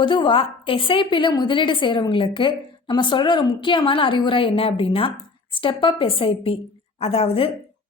பொதுவாக எஸ்ஐபியில் முதலீடு செய்கிறவங்களுக்கு நம்ம சொல்கிற ஒரு முக்கியமான அறிவுரை என்ன அப்படின்னா ஸ்டெப் அப் எஸ்ஐபி அதாவது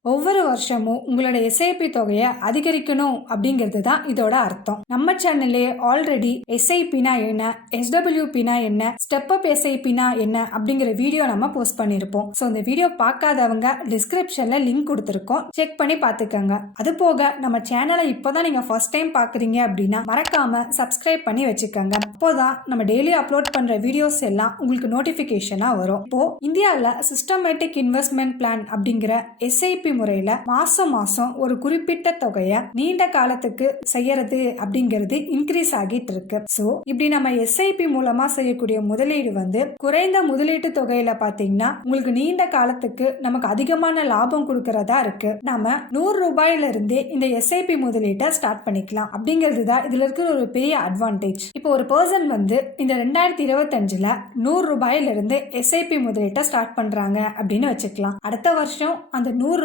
ஒவ்வொரு வருஷமும் உங்களோட எஸ்ஐபி தொகையை அதிகரிக்கணும் அப்படிங்கிறது தான் இதோட அர்த்தம். நம்ம சேனல்லே ஆல்ரெடி எஸ்ஐபினா என்ன எஸ்டபிள்யூபினா என்ன ஸ்டெப் அப் எஸ்ஐபினா என்ன அப்படிங்கிற வீடியோ நம்ம போஸ்ட் பண்ணியிருப்போம் ஸோ இந்த வீடியோ பார்க்காதவங்க டிஸ்கிரிப்ஷன்ல லிங்க் கொடுத்துருக்கோம். செக் பண்ணி பார்த்துக்கோங்க. அது போக நம்ம சேனலை இப்போதான் நீங்க ஃபர்ஸ்ட் டைம் பார்க்குறீங்க அப்படின்னா மறக்காம சப்ஸ்கிரைப் பண்ணி வச்சுக்கோங்க. அப்போதான் நம்ம டெய்லி அப்லோட் பண்ற வீடியோஸ் எல்லாம் உங்களுக்கு நோட்டிஃபிகேஷனாக வரும். இப்போ இந்தியாவில் சிஸ்டமேட்டிக் இன்வெஸ்ட்மெண்ட் பிளான் அப்படிங்கிற எஸ்ஐபி முறையில் மாசம் மாசம் ஒரு குறிப்பிட்ட தொகையை நீண்ட காலத்துக்கு செய்யறது அப்படிங்கிறது இன்க்ரீஸ் ஆகிட்டு இருக்கு. ஸோ இப்படி நம்ம எஸ்ஐபி மூலமா செய்யக்கூடிய முதலீடு வந்து குறைந்த முதலீட்டு தொகையில பாத்தீங்கன்னா உங்களுக்கு நீண்ட காலத்துக்கு நமக்கு அதிகமான லாபம் கொடுக்கறதா இருக்கு. நாம நூறு ரூபாயில இருந்தே இந்த எஸ்ஐபி முதலீட்டை ஸ்டார்ட் பண்ணிக்கலாம். அப்படிங்கிறது தான் இதுல இருக்கிற ஒரு பெரிய அட்வான்டேஜ் இப்போ ஒரு பர்சன் வந்து இந்த ரெண்டாயிரத்தி இருபத்தஞ்சுல நூறு ரூபாயில இருந்து எஸ்ஐபி முதலீட்டை ஸ்டார்ட் பண்றாங்க அப்படின்னு வச்சுக்கலாம். அடுத்த வருஷம் அந்த நூறு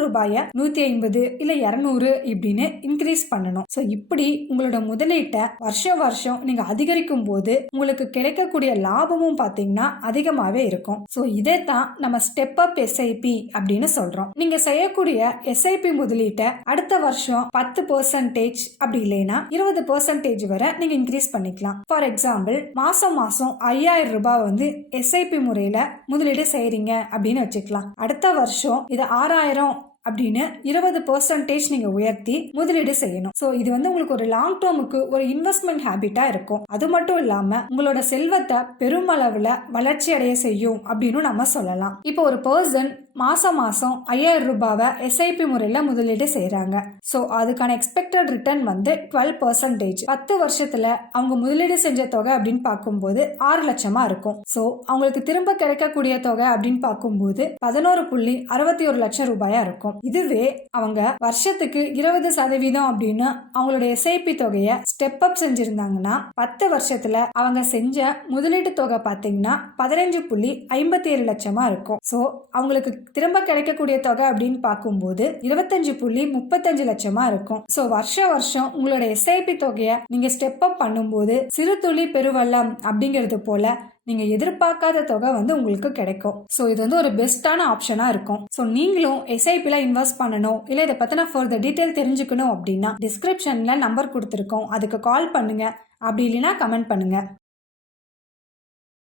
நூத்தி ஐம்பது இல்ல இருநூறு இப்படின்னு இன்க்ரீஸ் பண்ணணும். ஸோ இப்படி உங்களோட முதலீட்டை வருஷம் வருஷம் நீங்க அதிகரிக்கும் போது உங்களுக்கு கிடைக்கக்கூடிய லாபமும் பாத்தீங்கன்னா அதிகமாவே இருக்கும். ஸோ இதே தான் நம்ம ஸ்டெப் அப் எஸ்ஐபி அப்படின்னு சொல்றோம். நீங்க செய்யக்கூடிய எஸ்ஐபி முதலீட்டை அடுத்த வருஷம் பத்து பர்சன்டேஜ் அப்படி இல்லைன்னா இருபது பர்சன்டேஜ் வரை நீங்க இன்க்ரீஸ் பண்ணிக்கலாம். ஃபார் எக்ஸாம்பிள் மாசம் மாசம் ஐயாயிரம் ரூபாய் வந்து எஸ்ஐபி முறையில முதலீடு செய்கிறீங்க அப்படின்னு வச்சுக்கலாம். அடுத்த வருஷம் இது ஆறாயிரம் அப்படின்னு இருபது பர்சன்டேஜ் நீங்கள் உயர்த்தி முதலீடு செய்யணும். ஸோ இது வந்து உங்களுக்கு ஒரு லாங் டேர்முக்கு ஒரு இன்வெஸ்ட்மெண்ட் ஹேபிட்டாக இருக்கும். அது மட்டும் இல்லாமல் உங்களோட செல்வத்தை பெருமளவில் வளர்ச்சி அடைய செய்யும் அப்படின்னு நம்ம சொல்லலாம். இப்போ ஒரு பர்சன் மாதம் மாதம் ஐயாயிரம் ரூபாவை எஸ்ஐபி முறையில் முதலீடு செய்கிறாங்க ஸோ அதுக்கான எக்ஸ்பெக்டட் ரிட்டர்ன் வந்து டுவெல் பர்சன்டேஜ் பத்து வருஷத்தில் அவங்க முதலீடு செஞ்ச தொகை அப்படின்னு பார்க்கும்போது ஆறு லட்சமாக இருக்கும். ஸோ அவங்களுக்கு திரும்ப கிடைக்கக்கூடிய தொகை அப்படின்னு பார்க்கும்போது பதினோரு புள்ளி அறுபத்தி ஒரு லட்சம் ரூபாயாக இருக்கும். இதுவே அவங்க வருஷத்துக்கு இருபது சதவீதம் அப்படின்னு அவங்களோட எஸ்ஐபி தொகையை ஸ்டெப் அப் செஞ்சிருந்தாங்கன்னா பத்து வருஷத்தில் அவங்க செஞ்ச முதலீட்டு தொகை பார்த்தீங்கன்னா பதினஞ்சு புள்ளி ஐம்பத்தி ஏழு லட்சமாக இருக்கும். ஸோ அவங்களுக்கு திரும்ப கிடைக்கக்கூடிய தொகை அப்படின்னு பார்க்கும்போது இருபத்தஞ்சு புள்ளி முப்பத்தஞ்சு லட்சமா இருக்கும். ஸோ வருஷம் வருஷம் உங்களோட எஸ்ஐபி தொகையை நீங்க ஸ்டெப் அப் பண்ணும்போது சிறு துளி பெருவெள்ளம் அப்படிங்கிறது போல நீங்க எதிர்பார்க்காத தொகை வந்து உங்களுக்கு கிடைக்கும். ஸோ இது வந்து ஒரு பெஸ்ட்டான ஆப்ஷனா இருக்கும். ஸோ நீங்களும் எஸ்ஐபில இன்வெஸ்ட் பண்ணணும் இல்லை இதை பத்தின ஃபர்தர் டீட்டெயில் தெரிஞ்சுக்கணும் அப்படின்னா டிஸ்கிரிப்ஷன்ல நம்பர் கொடுத்துருக்கோம். அதுக்கு கால் பண்ணுங்க. அப்படி இல்லைன்னா கமெண்ட் பண்ணுங்க.